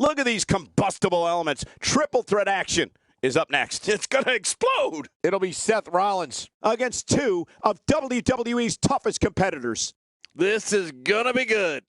Look at these combustible elements. Triple threat action is up next. It's going to explode. It'll be Seth Rollins Against two of WWE's toughest competitors. This is going to be good.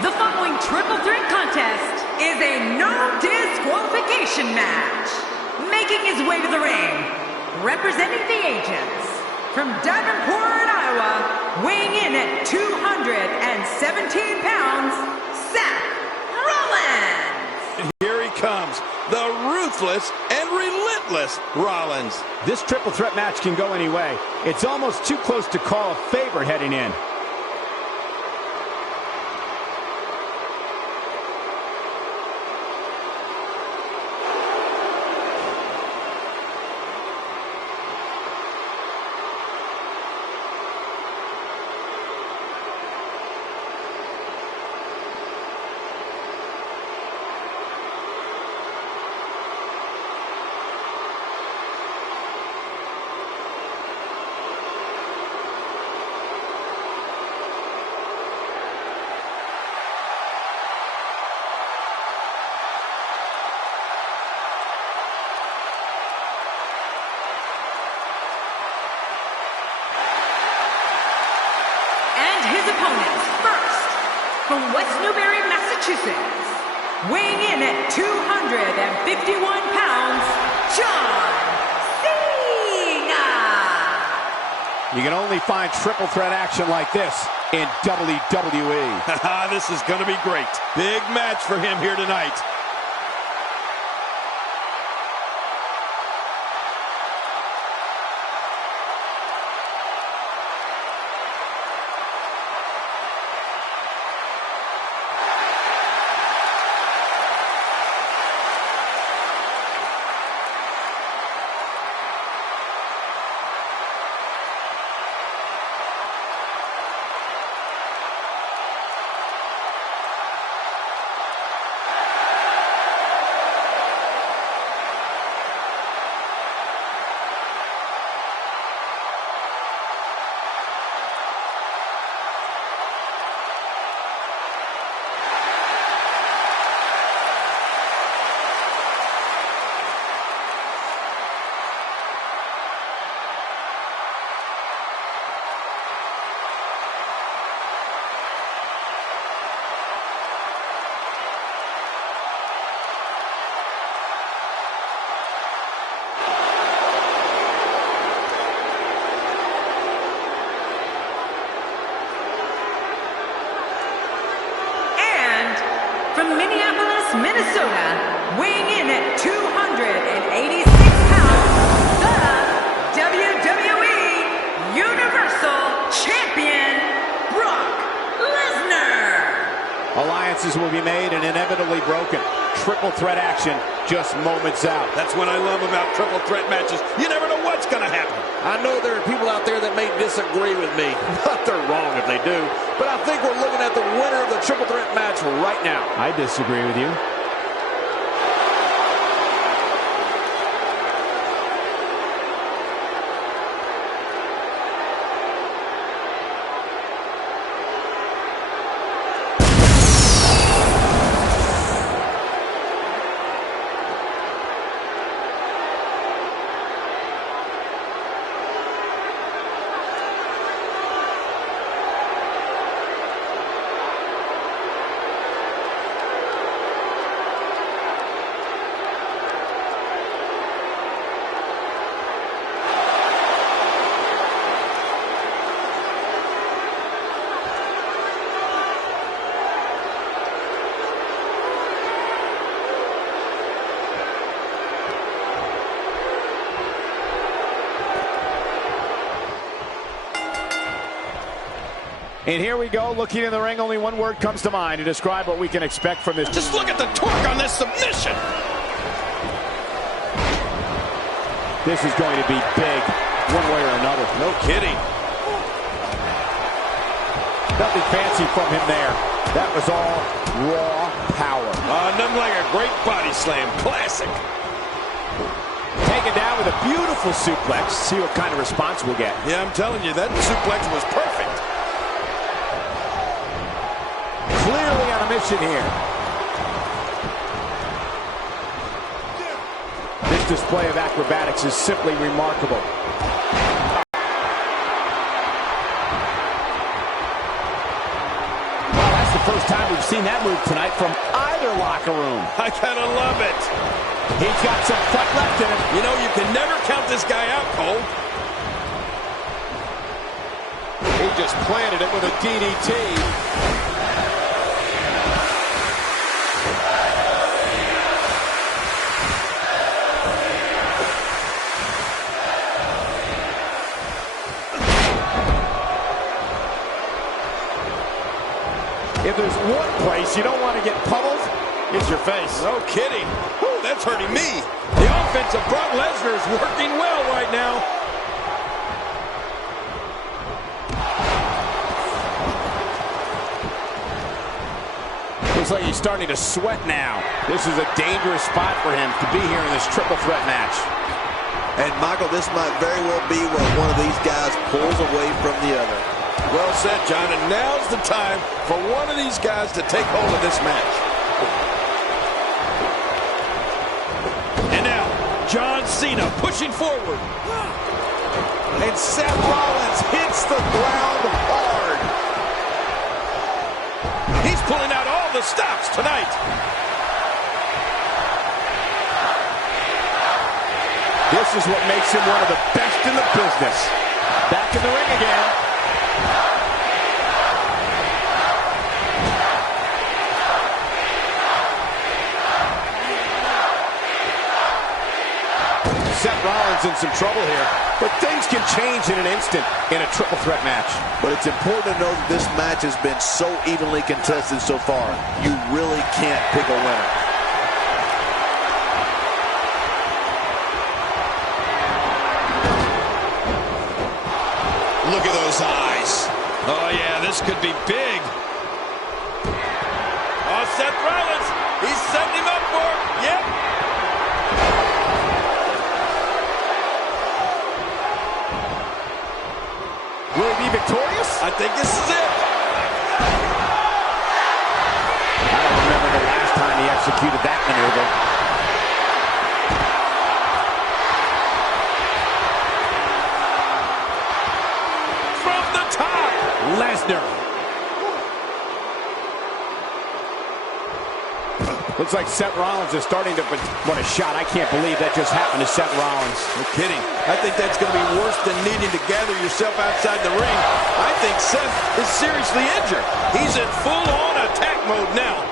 The following triple threat contest is a no disqualification match. Making his way to the ring, representing the agents, from Davenport, Iowa, weighing in at 217 pounds, Seth Rollins. Here he comes, the ruthless and relentless Rollins. This triple threat match can go any way. It's almost too close to call a favorite heading in. His opponents, first, from West Newbury, Massachusetts, weighing in at 251 pounds, John Cena. You can only find triple threat action like this in WWE. This is going to be great. Big match for him here tonight. From Minneapolis, Minnesota, weighing in at 286 pounds, the WWE Universal Champion, Brock Lesnar. Alliances will be made and inevitably broken. Triple threat action just moments out. That's what I love about triple threat matches. You never know what's going to happen. I know there are people out there that may disagree with me, but they're wrong if they do. But I think we're looking at the winner of the triple threat match right now. I disagree with you. And here we go, looking in the ring, only one word comes to mind to describe what we can expect from this. Just look at the torque on this submission. This is going to be big, one way or another. No kidding. Nothing fancy from him there. That was all raw power. Nothing like a great body slam. Classic. Taken down with a beautiful suplex. See what kind of response we'll get. Yeah, I'm telling you, that suplex was perfect. Clearly on a mission here. This display of acrobatics is simply remarkable. Well, that's the first time we've seen that move tonight from either locker room. I gotta love it. He's got some fight left in him. You know, you can never count this guy out, Cole. He just planted it with a DDT. If there's one place you don't want to get pummeled, it's your face. No kidding. Whew, that's hurting me. The offense of Brock Lesnar is working well right now. Looks like he's starting to sweat now. This is a dangerous spot for him to be here in this triple threat match. And Michael, this might very well be where one of these guys pulls away from the other. Well said, John, and now's the time for one of these guys to take hold of this match. And now, John Cena pushing forward. And Seth Rollins hits the ground hard. He's pulling out all the stops tonight. This is what makes him one of the best in the business. Back in the ring again. Seth Rollins in some trouble here, but things can change in an instant in a triple threat match. But it's important to know that this match has been so evenly contested so far. You really can't pick a winner. Look at those eyes. Oh, yeah, this could be big. Oh, Seth Rollins, he's setting him up for it. Yep. Will he be victorious? I think this is it. I don't remember the last time he executed that maneuver. From the top. Lesnar. Looks like Seth Rollins is starting to... What a shot. I can't believe that just happened to Seth Rollins. No kidding. I think that's going to be worse than needing to gather yourself outside the ring. I think Seth is seriously injured. He's in full-on attack mode now.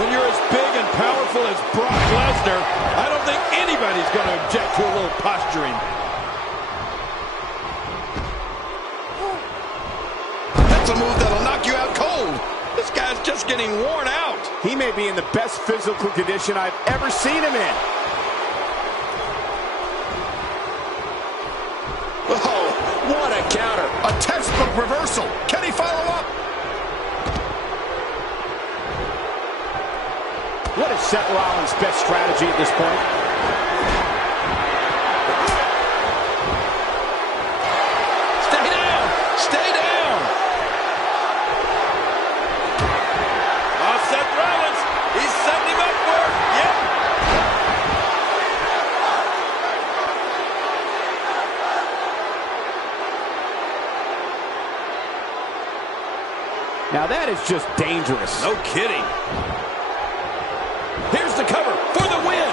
When you're as big and powerful as Brock Lesnar, I don't think anybody's going to object to a little posturing. That's a move that'll knock you out cold. This guy's just getting worn out. He may be in the best physical condition I've ever seen him in. Oh, what a counter. A textbook reversal. Can he follow up? What is Seth Rollins' best strategy at this point? Stay down. Stay down. Oh, Seth Rollins. He's setting him up for it. Yep. Now that is just dangerous. No kidding. Here's the cover for the win.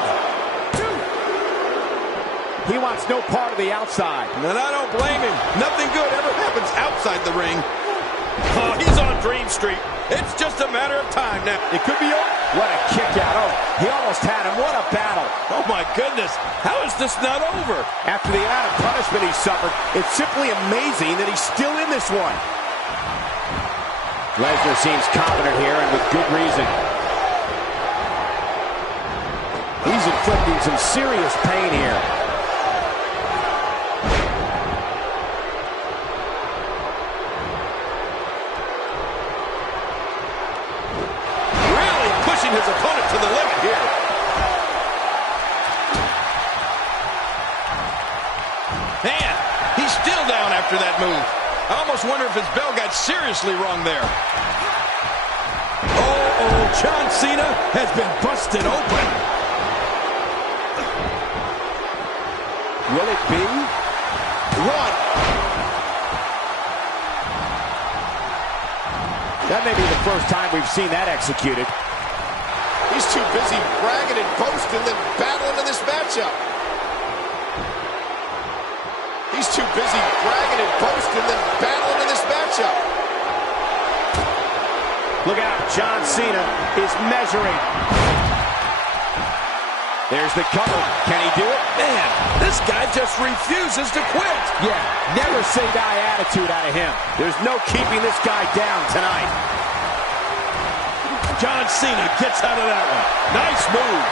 He wants no part of the outside. And I don't blame him. Nothing good ever happens outside the ring. Oh, he's on Dream Street. It's just a matter of time now. It could be over. What a kick out. Oh, he almost had him. What a battle. Oh, my goodness. How is just not over. After the amount of punishment he suffered, it's simply amazing that he's still in this one. Lesnar seems confident here, and with good reason. He's inflicting some serious pain here. Really pushing his opponent to the limit here. Man, he's still down after that move. I almost wonder if his bell got seriously wrong there. Oh, John Cena has been busted open. Will it be? One. That may be the first time we've seen that executed. He's too busy bragging and boasting than battling in this matchup. He's too busy bragging and boasting than battling in this matchup. Look out, John Cena is measuring. There's the cover. Can he do it? Man, this guy just refuses to quit. Yeah, never say die attitude out of him. There's no keeping this guy down tonight. John Cena gets out of that one. Nice move.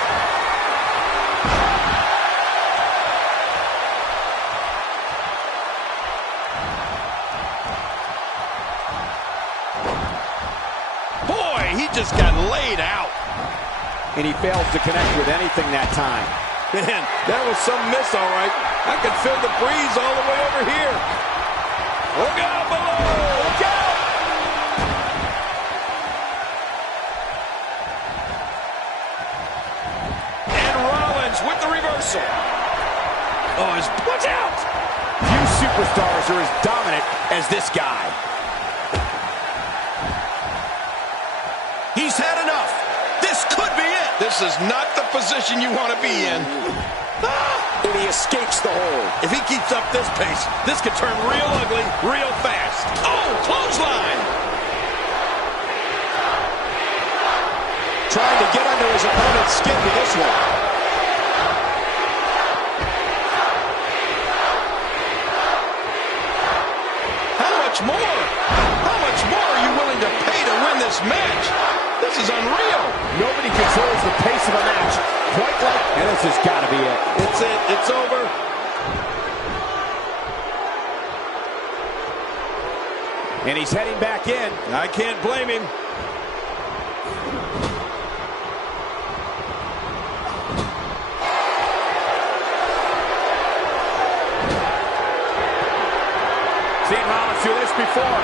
Boy, he just got laid out. And he fails to connect with anything that time. Man, that was some miss, all right. I can feel the breeze all the way over here. Look out below! Look out! And Rollins with the reversal. Oh, watch out! Few superstars are as dominant as this guy. He's had enough. This could be it. This is not the position you want to be in. And he escapes the hold. If he keeps up this pace, this could turn real ugly real fast. Oh, clothesline. Trying to get under his opponent's skin with this one. How much more? How much more are you willing to pay to win this match? This is unreal. Nobody controls the pace of a match quite like, and this has got to be it. It's it. It's over. And he's heading back in. I can't blame him. Seen Rollins do this before.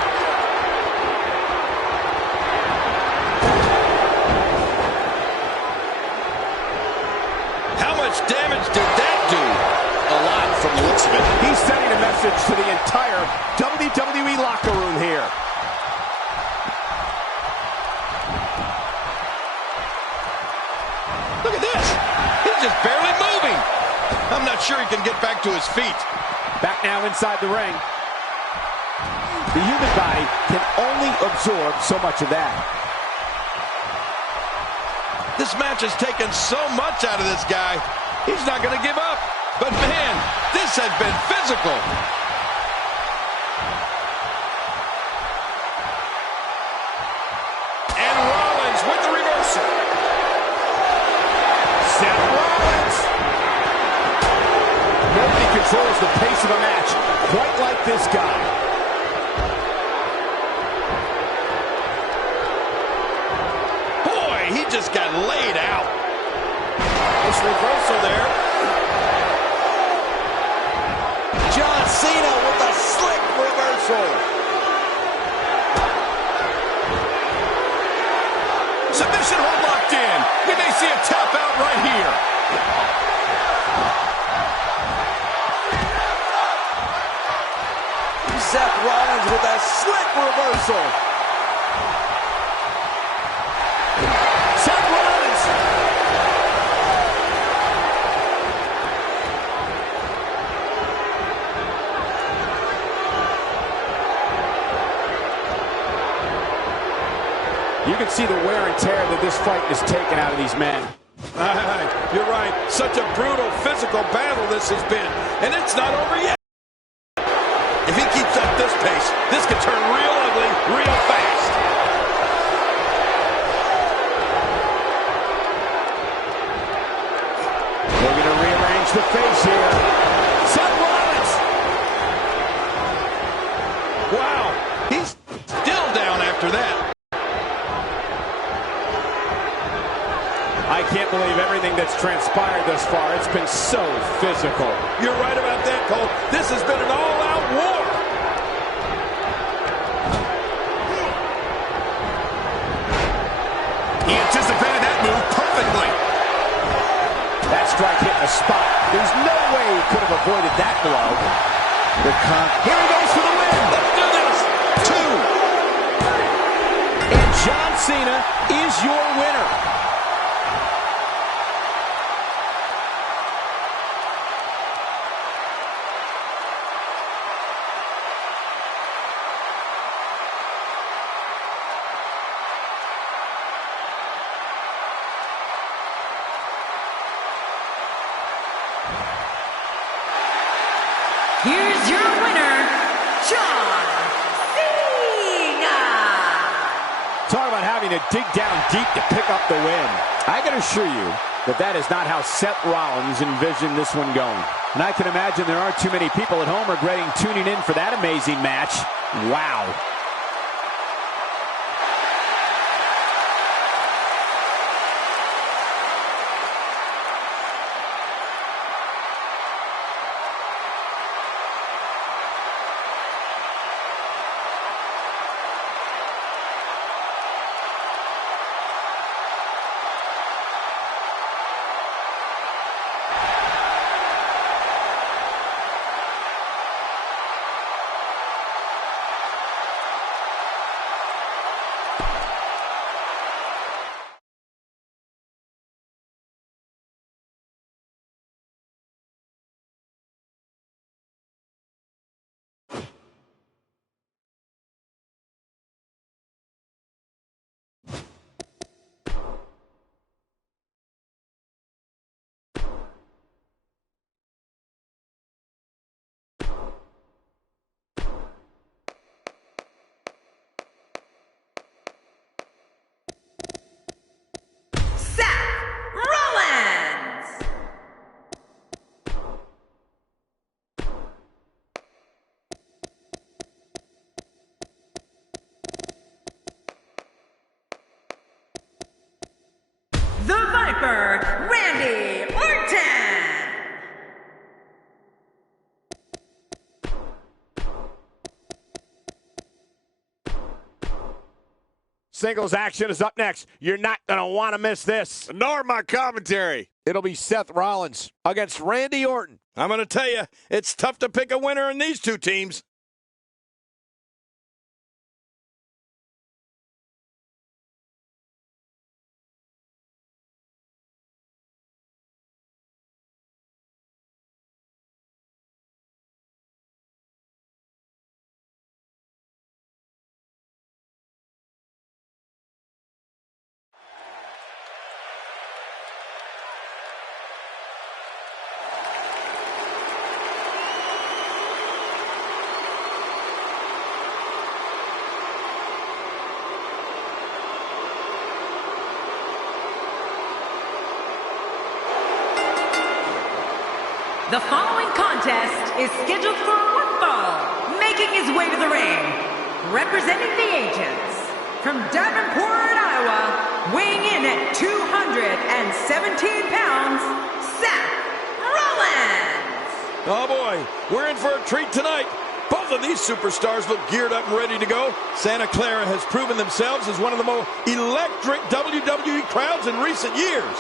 How much damage did that do? A lot from the looks of it. He's sending a message to the entire WWE locker room here. Look at this. He's just barely moving. I'm not sure he can get back to his feet. Back now inside the ring. The human body can only absorb so much of that. This match has taken so much out of this guy. He's not going to give up. But man, this has been physical. And Rollins with the reversal. Seth Rollins. Nobody controls the pace of a match quite like this guy. Boy, he just got laid out. Nice reversal there. John Cena with a slick reversal. Submission hold locked in. We may see a tap out right here. Seth Rollins with a slick reversal. Seth Rollins. You can see the wear and tear that this fight has taken out of these men. You're right. Such a brutal physical battle this has been. And it's not over yet. If he keeps up this pace, this could turn real ugly real fast. They're going to rearrange the face here. Seth Rollins. Wow. He's still down after that. I can't believe everything that's transpired thus far. It's been so physical. You're right about that, Cole. This has been an all-out war. He anticipated that move perfectly. That strike hit the spot. There's no way he could have avoided that blow. Here he goes for the win. Let's do this. 2. And John Cena is your winner. Here's your winner, John Cena. Talk about having to dig down deep to pick up the win. I can assure you that that is not how Seth Rollins envisioned this one going. And I can imagine there aren't too many people at home regretting tuning in for that amazing match. Wow. The Viper, Randy Orton. Singles action is up next. You're not going to want to miss this. Nor my commentary. It'll be Seth Rollins against Randy Orton. I'm going to tell you, it's tough to pick a winner in these two teams. The following contest is scheduled for one fall. Making his way to the ring, representing the agents, from Davenport, Iowa, weighing in at 217 pounds, Seth Rollins. Oh boy, we're in for a treat tonight. Both of these superstars look geared up and ready to go. Santa Clara has proven themselves as one of the most electric WWE crowds in recent years.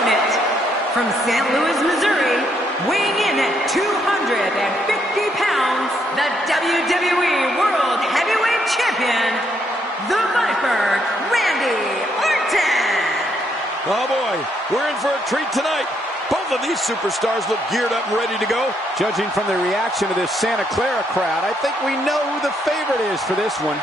opponent, from St. Louis, Missouri, weighing in at 250 pounds, the WWE World Heavyweight Champion, the Viper, Randy Orton. Oh boy, we're in for a treat tonight. Both of these superstars look geared up and ready to go. Judging from the reaction of this Santa Clara crowd, I think we know who the favorite is for this one.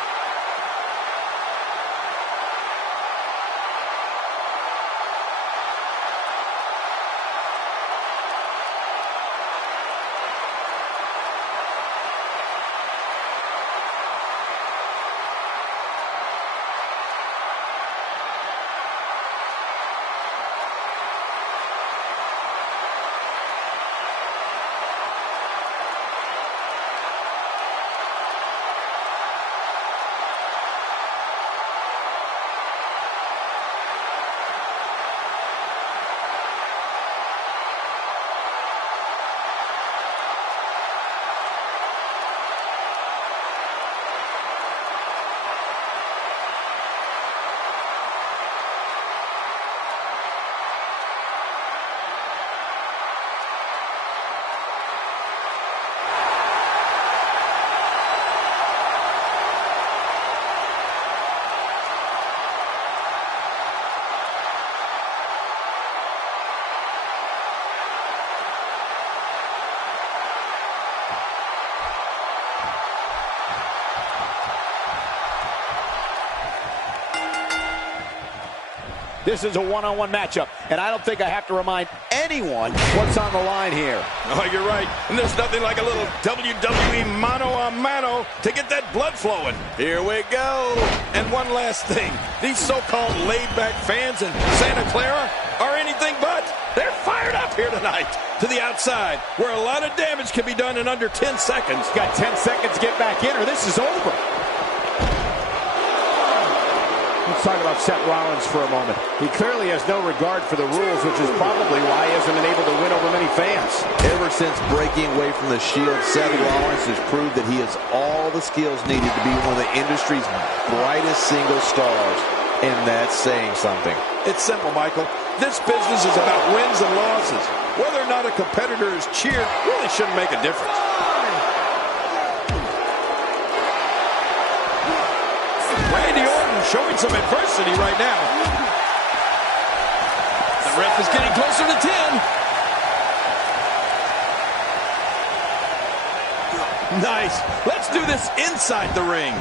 This is a one-on-one matchup, and I don't think I have to remind anyone what's on the line here. Oh, you're right. And there's nothing like a little WWE mano-a-mano to get that blood flowing. Here we go. And one last thing. These so-called laid-back fans in Santa Clara are anything but. They're fired up here tonight. To the outside, where a lot of damage can be done in under 10 seconds. Got 10 seconds to get back in, or this is over. Let's talk about Seth Rollins for a moment. He clearly has no regard for the rules, which is probably why he hasn't been able to win over many fans. Ever since breaking away from the Shield, Seth Rollins has proved that he has all the skills needed to be one of the industry's brightest single stars. And that's saying something. It's simple, Michael. This business is about wins and losses. Whether or not a competitor is cheered really shouldn't make a difference. Randy Orton showing some adversity right now. The ref is getting closer to 10. Nice. Let's do this inside the ring.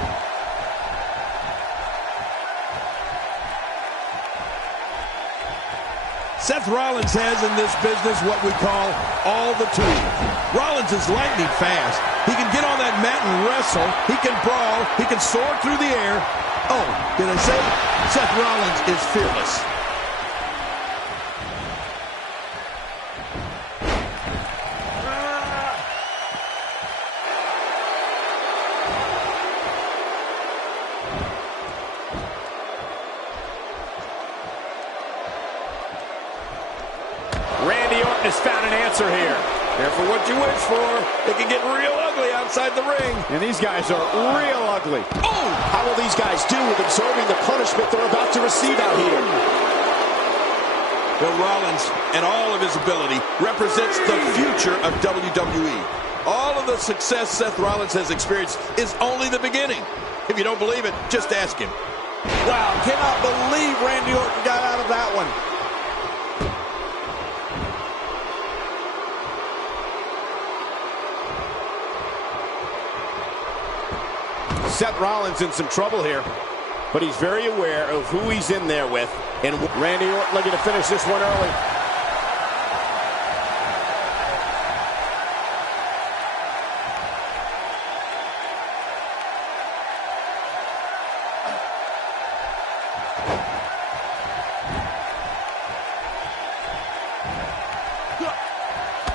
Seth Rollins has in this business what we call all the tools. Rollins is lightning fast. He can get on that mat and wrestle. He can brawl. He can soar through the air. Oh, did I say Seth Rollins is fearless? Randy Orton has found an answer here. Careful what you wish for. It can get real ugly outside the ring. And these guys are real ugly. Oh! How will these guys do with absorbing the punishment they're about to receive out here? Well, Rollins, and all of his ability, represents the future of WWE. All of the success Seth Rollins has experienced is only the beginning. If you don't believe it, just ask him. Wow, cannot believe Randy Orton got out of that one. Seth Rollins in some trouble here, but he's very aware of who he's in there with. And Randy Orton looking to finish this one early.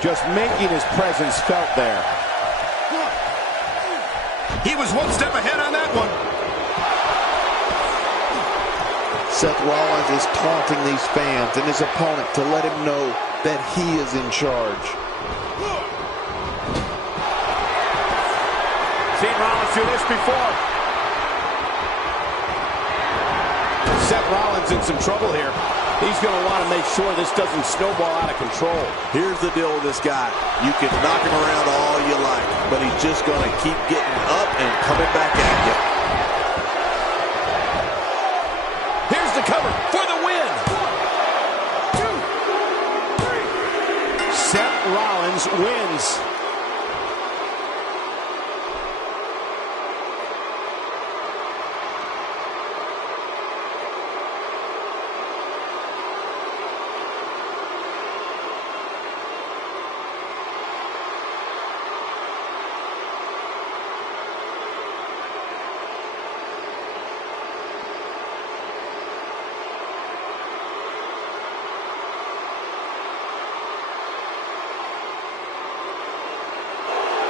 Just making his presence felt there. He was one step ahead on that one. Seth Rollins is taunting these fans and his opponent to let him know that he is in charge. Seen Rollins do this before. Seth Rollins in some trouble here. He's going to want to make sure this doesn't snowball out of control. Here's the deal with this guy. You can knock him around all you like, but he's just going to keep getting up and coming back at you. Here's the cover for the win. 1, 2, 3. Seth Rollins wins.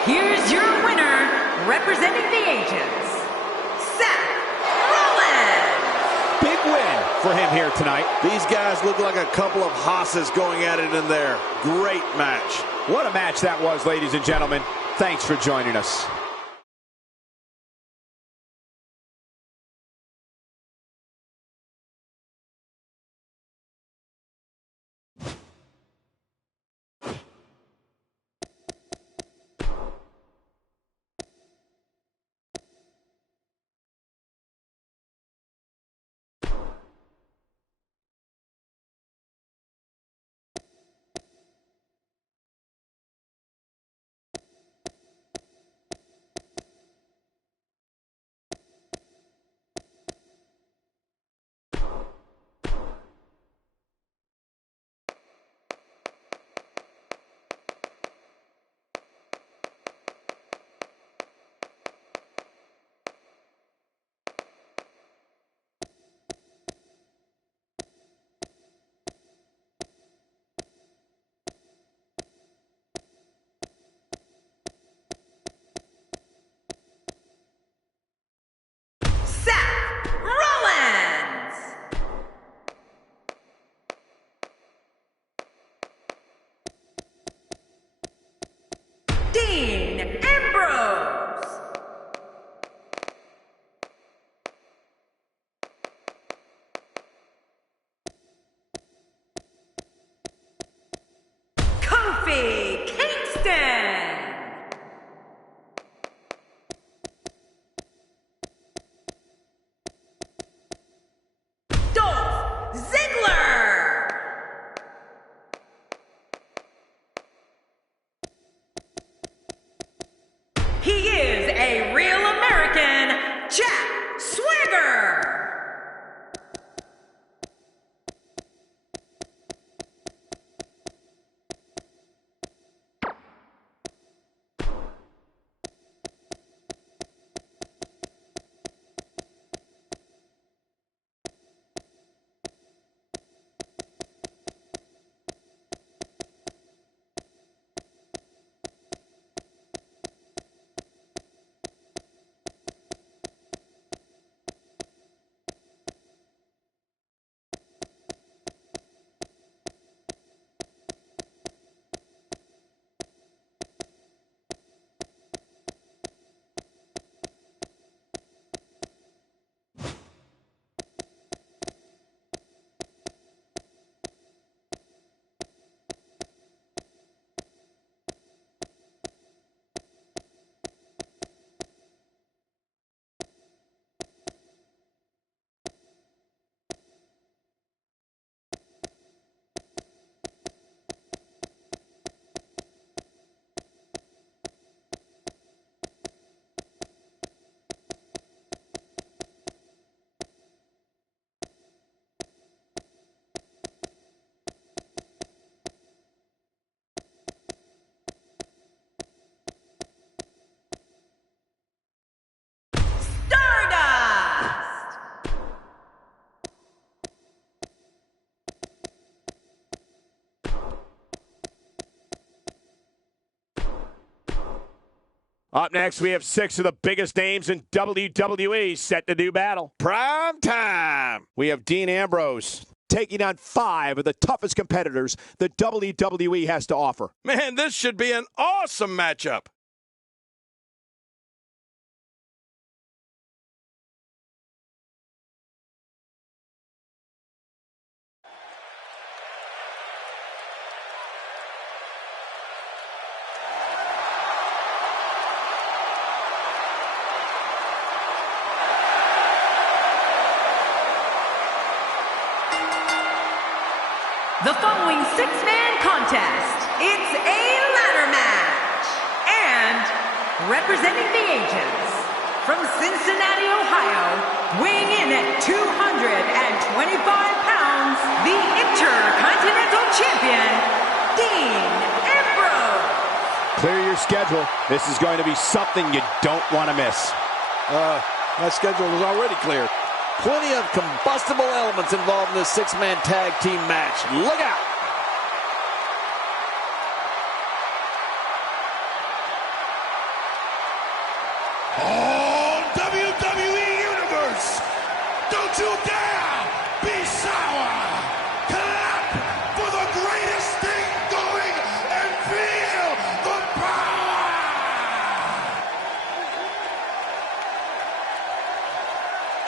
Here's your winner, representing the agents, Seth Rollins. Big win for him here tonight. These guys look like a couple of hosses going at it in there. Great match. What a match that was, ladies and gentlemen. Thanks for joining us. He is a real American, Jack Swagger. Up next, we have 6 of the biggest names in WWE set to do battle. Prime time. We have Dean Ambrose taking on 5 of the toughest competitors the WWE has to offer. Man, this should be an awesome matchup. following six-man contest, it's a ladder match. And representing the agents, from Cincinnati, Ohio, weighing in at 225 pounds, the Intercontinental Champion, Dean Ambrose. Clear your schedule. This is going to be something you don't want to miss. My schedule is already clear. Plenty of combustible elements involved in this six-man tag team match. Look out! Oh, WWE Universe, don't you dare be sour. Clap for the greatest thing going and feel the power.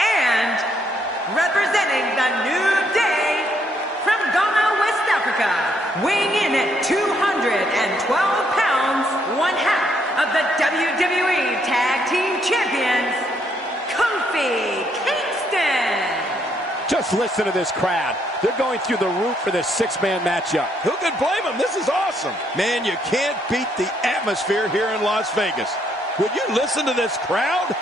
And representing the New Day, from Ghana, West Africa, weighing in at 212 pounds, one half of the WWE Tag Team Champions, Kofi Kingston. Just listen to this crowd. They're going through the roof for this six-man matchup. Who could blame him? This is awesome. Man, you can't beat the atmosphere here in Las Vegas. Would you listen to this crowd?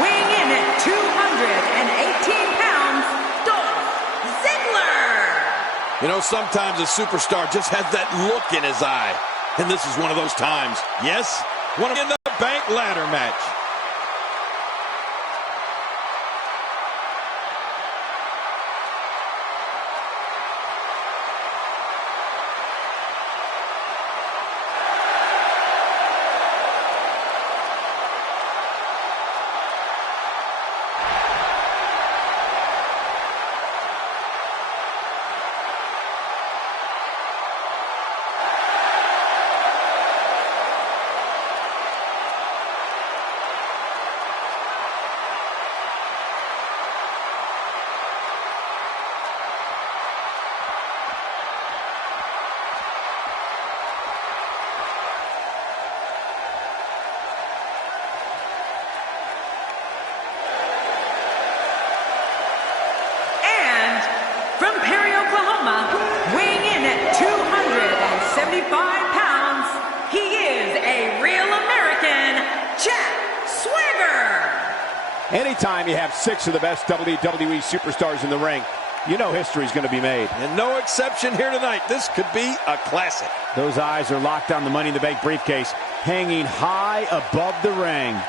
Weighing in at 218 pounds, Dolph Ziggler. You know, sometimes a superstar just has that look in his eye. And this is one of those times. Yes, one in the bank ladder match. From Perry, Oklahoma, weighing in at 275 pounds, he is a real American, Jack Swagger. Anytime you have six of the best WWE superstars in the ring, you know history's going to be made. And no exception here tonight. This could be a classic. Those eyes are locked on the Money in the Bank briefcase, hanging high above the ring.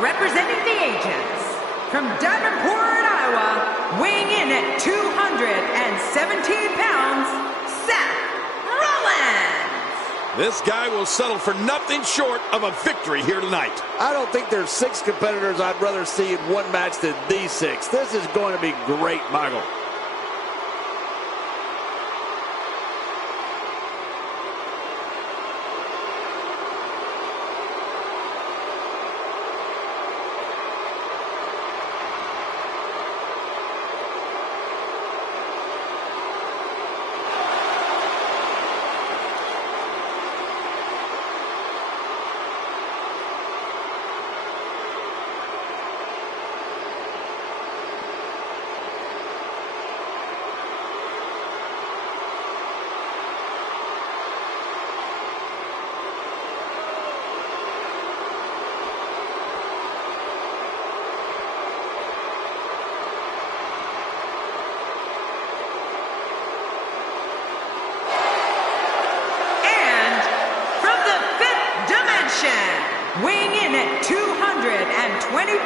Representing the agents, from Davenport, Iowa, weighing in at 217 pounds, Seth Rollins. This guy will settle for nothing short of a victory here tonight. I don't think there's six competitors I'd rather see in one match than these six. This is going to be great, Michael.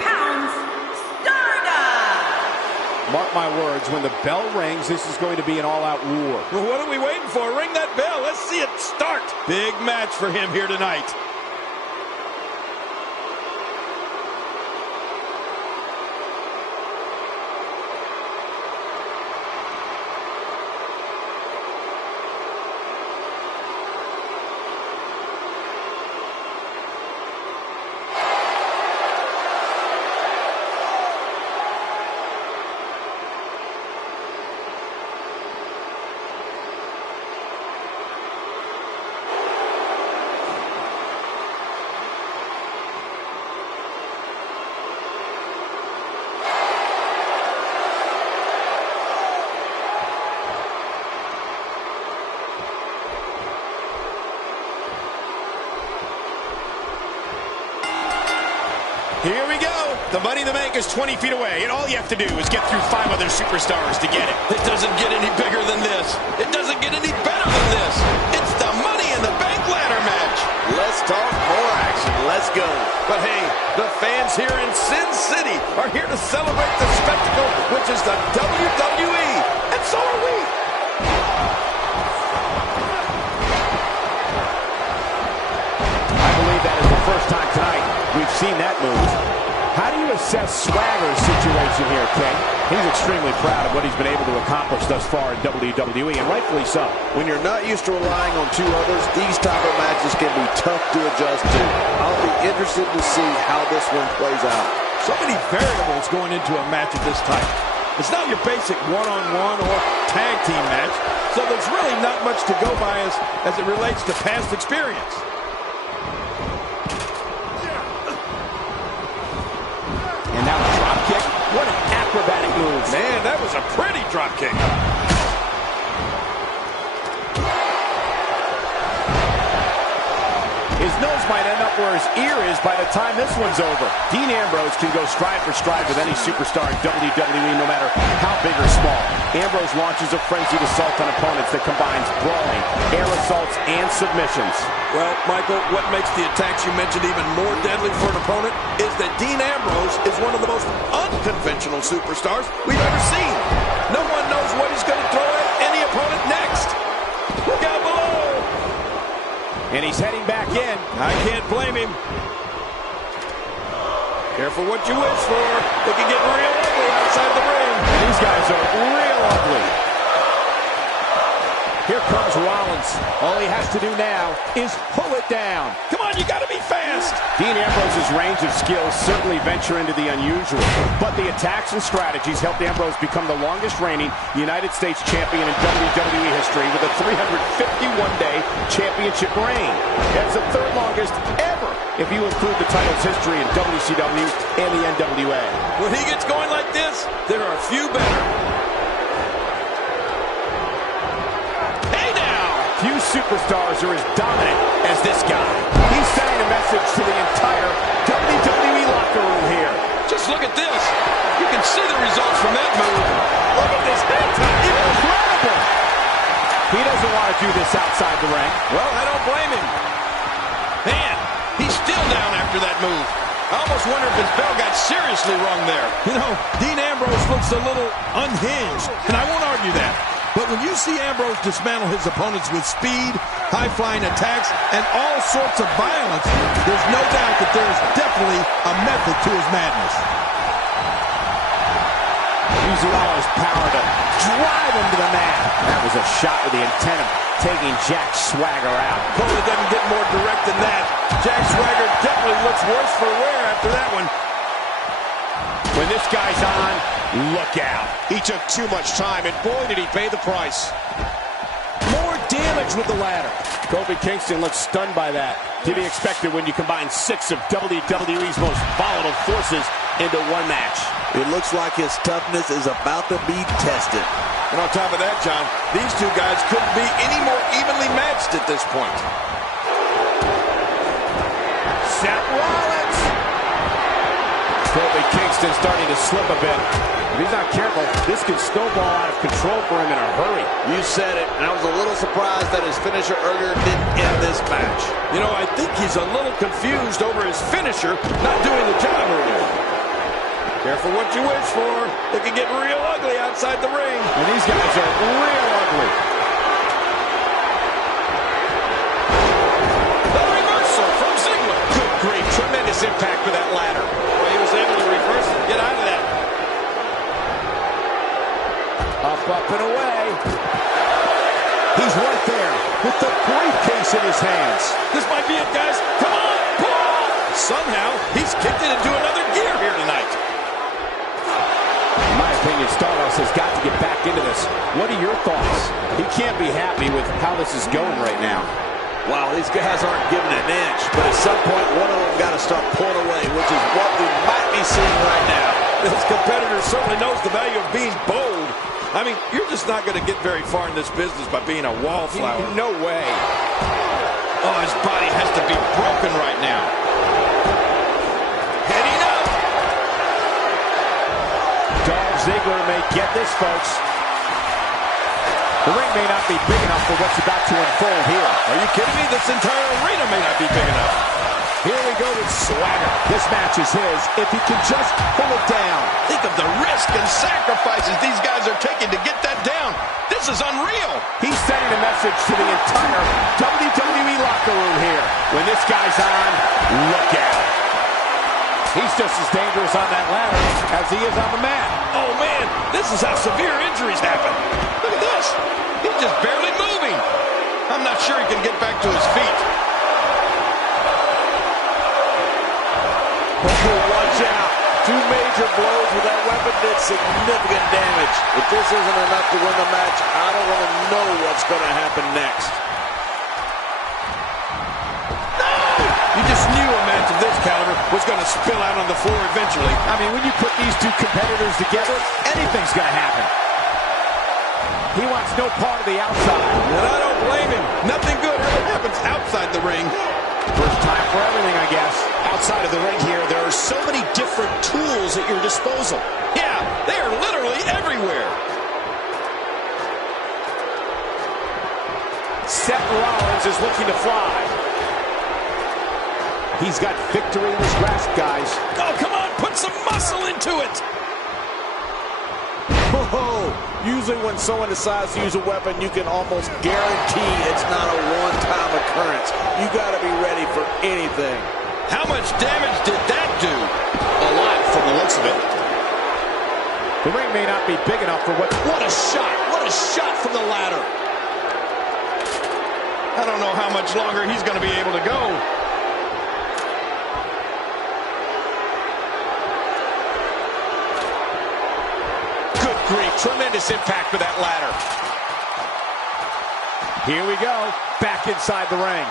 pounds, Stardust. Mark my words, when the bell rings, this is going to be an all-out war. Well, what are we waiting for? Ring that bell. Let's see it start. Big match for him here tonight. Here we go. The Money in the Bank is 20 feet away, and all you have to do is get through 5 other superstars to get it. It doesn't get any bigger than this. It doesn't get any better than this. It's the Money in the Bank ladder match. Let's talk more action. Let's go. But hey, the fans here in Sin City are here to celebrate the spectacle, which is the WWE, and so are we. I believe that is the first time tonight we've seen that move. How do you assess Swagger's situation here, King? He's extremely proud of what he's been able to accomplish thus far in WWE, and rightfully so. When you're not used to relying on 2 others, these type of matches can be tough to adjust to. I'll be interested to see how this one plays out. So many variables going into a match of this type. It's not your basic one-on-one or tag team match, so there's really not much to go by as it relates to past experience. And now a drop kick. What an acrobatic move. Man, that was a pretty drop kick. His nose might end up where his ear is by the time this one's over. Dean Ambrose can go stride for stride with any superstar in WWE, no matter how big or small. Ambrose launches a frenzied assault on opponents that combines brawling, air assaults, and submissions. Well, Michael, what makes the attacks you mentioned even more deadly for an opponent is that Dean Ambrose is one of the most unconventional superstars we've ever seen. No one knows what he's going to throw at any opponent next. Look out below. And he's heading back in. I can't blame him. Careful what you wish for. It can get real ugly outside the ring. These guys are real ugly. Here comes Rollins. All he has to do now is pull it down. Come on, you got to be fast. Dean Ambrose's range of skills certainly venture into the unusual, but the attacks and strategies helped Ambrose become the longest reigning United States champion in WWE history with a 351-day championship reign. That's the 3rd longest ever if you include the title's history in WCW and the NWA. When he gets going like this, there are few better. Few superstars are as dominant as this guy. He's sending a message to the entire WWE locker room here. Just look at this. You can see the results from that move. Look at this head time. Incredible. He doesn't want to do this outside the ring. Well, I don't blame him. Man, he's still down after that move. I almost wonder if his bell got seriously wrong there. You know, Dean Ambrose looks a little unhinged, and I won't argue that. But when you see Ambrose dismantle his opponents with speed, high-flying attacks, and all sorts of violence, there's no doubt that there is definitely a method to his madness. Using all his power to drive him to the mat. That was a shot with the intent of taking Jack Swagger out. Cole doesn't get more direct than that. Jack Swagger definitely looks worse for wear after that one. When this guy's on, look out. He took too much time, and boy, did he pay the price. More damage with the ladder. Kofi Kingston looks stunned by that. To be expected when you combine 6 of WWE's most volatile forces into one match. It looks like his toughness is about to be tested. And on top of that, John, these two guys couldn't be any more evenly matched at this point. Seth Rollins. Kofi Kingston starting to slip a bit. If he's not careful, this could snowball out of control for him in a hurry. You said it, and I was a little surprised that his finisher earlier didn't end this match. You know, I think he's a little confused over his finisher not doing the job earlier. Careful what you wish for. It can get real ugly outside the ring. And these guys are real ugly. The reversal from Ziggler. Good grief, tremendous impact with that ladder. Well, he was able to reverse it and get out of that. Up and away. He's right there with the briefcase in his hands. This might be it, guys. Come on, pull! Somehow, he's kicked it into another gear here tonight. In my opinion, Stardust has got to get back into this. What are your thoughts? He can't be happy with how this is going right now. Wow, these guys aren't giving an inch, but at some point, one of them got to start pulling away, which is what we might be seeing right now. This competitor certainly knows the value of being bold. I mean, you're just not going to get very far in this business by being a wallflower. No way. Oh, his body has to be broken right now. Heading up. Dolph Ziggler may get this, folks. The ring may not be big enough for what's about to unfold here. Are you kidding me? This entire arena may not be big enough. Here we go with swagger. This match is his if he can just pull it down. Think of the risk and sacrifices these guys are taking to get that down. This is unreal. He's sending a message to the entire WWE locker room here. When this guy's on, look out. He's just as dangerous on that ladder as he is on the mat. Oh, man, this is how severe injuries happen. Look at this. He's just barely moving. I'm not sure he can get back to his feet. Oh, watch out. Two major blows with that weapon did significant damage. If this isn't enough to win the match, I don't want to know what's going to happen next. You just knew a match of this caliber was going to spill out on the floor eventually. I mean, when you put these two competitors together, anything's going to happen. He wants no part of the outside. And I don't blame him. Nothing good ever happens outside the ring. First time for everything, I guess. Outside of the ring here, there are so many different tools at your disposal. Yeah, they are literally everywhere. Seth Rollins is looking to fly. He's got victory in his grasp, guys. Oh, come on, put some muscle into it. Oh, usually when someone decides to use a weapon, you can almost guarantee it's not a one-time occurrence. You got to be ready for anything. How much damage did that do? A lot from the looks of it. The ring may not be big enough for what... What a shot! What a shot from the ladder! I don't know how much longer he's going to be able to go. Good grief, tremendous impact with that ladder. Here we go, back inside the ring.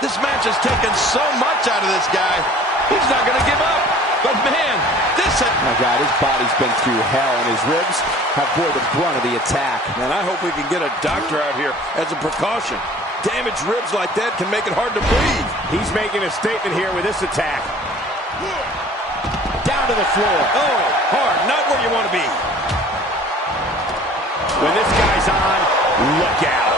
This match has taken so much out of this guy. He's not going to give up. But man, this... My God, his body's been through hell, and his ribs have bore the brunt of the attack. Man, I hope we can get a doctor out here as a precaution. Damaged ribs like that can make it hard to breathe. He's making a statement here with this attack. Down to the floor. Oh, hard, not where you want to be. When this guy's on, look out.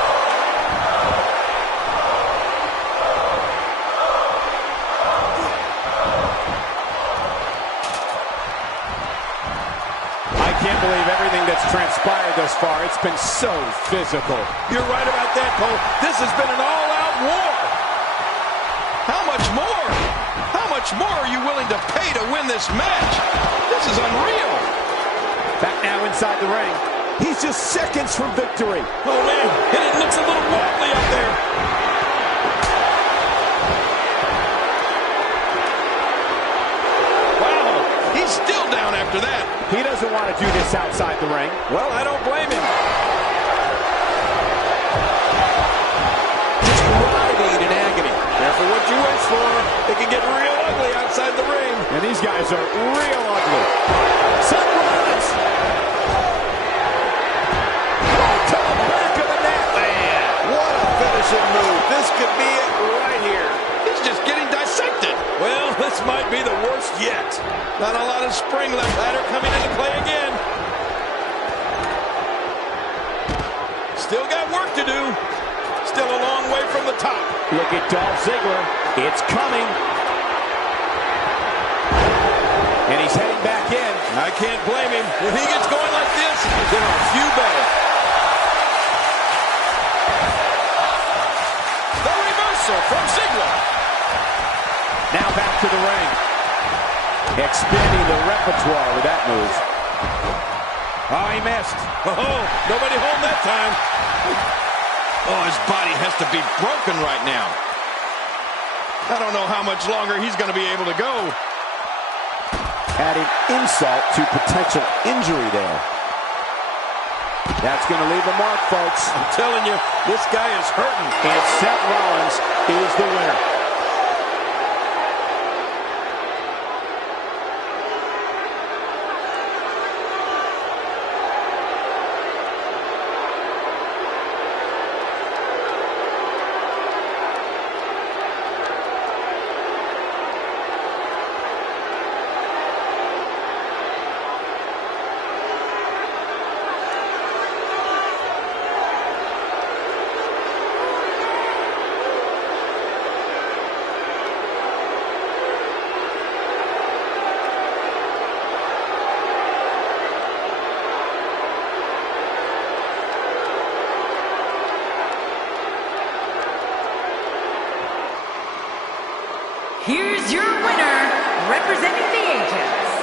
I can't believe everything that's transpired thus far. It's been so physical. You're right about that, Cole. This has been an all-out war. How much more? How much more are you willing to pay to win this match? This is unreal. Back now inside the ring. He's just seconds from victory. Oh, man, and it looks a little wobbly up there. Wow, he's still down after that. He doesn't want to do this outside the ring. Well, I don't blame him. Just writhing in agony. Careful what you wish for. It can get real ugly outside the ring. And these guys are real ugly. Seth Rollins. To the back of the net. Man, what a finishing move. This could be it right here. He's just getting dissected. Well, this might be the worst yet. Not a lot of spring left. Ladder coming into play again. Still got work to do. Still a long way from the top. Look at Dolph Ziggler. It's coming. And he's heading back in. I can't blame him. When he gets going like this, there are a few better. The reversal from Ziggler. Now back to the ring. Expanding the repertoire with that move. Oh, he missed. Oh, nobody home that time. Oh, his body has to be broken right now. I don't know how much longer he's going to be able to go. Adding insult to potential injury there. That's going to leave a mark, folks. I'm telling you, this guy is hurting. And Seth Rollins is the winner. Here's your winner, representing the agents,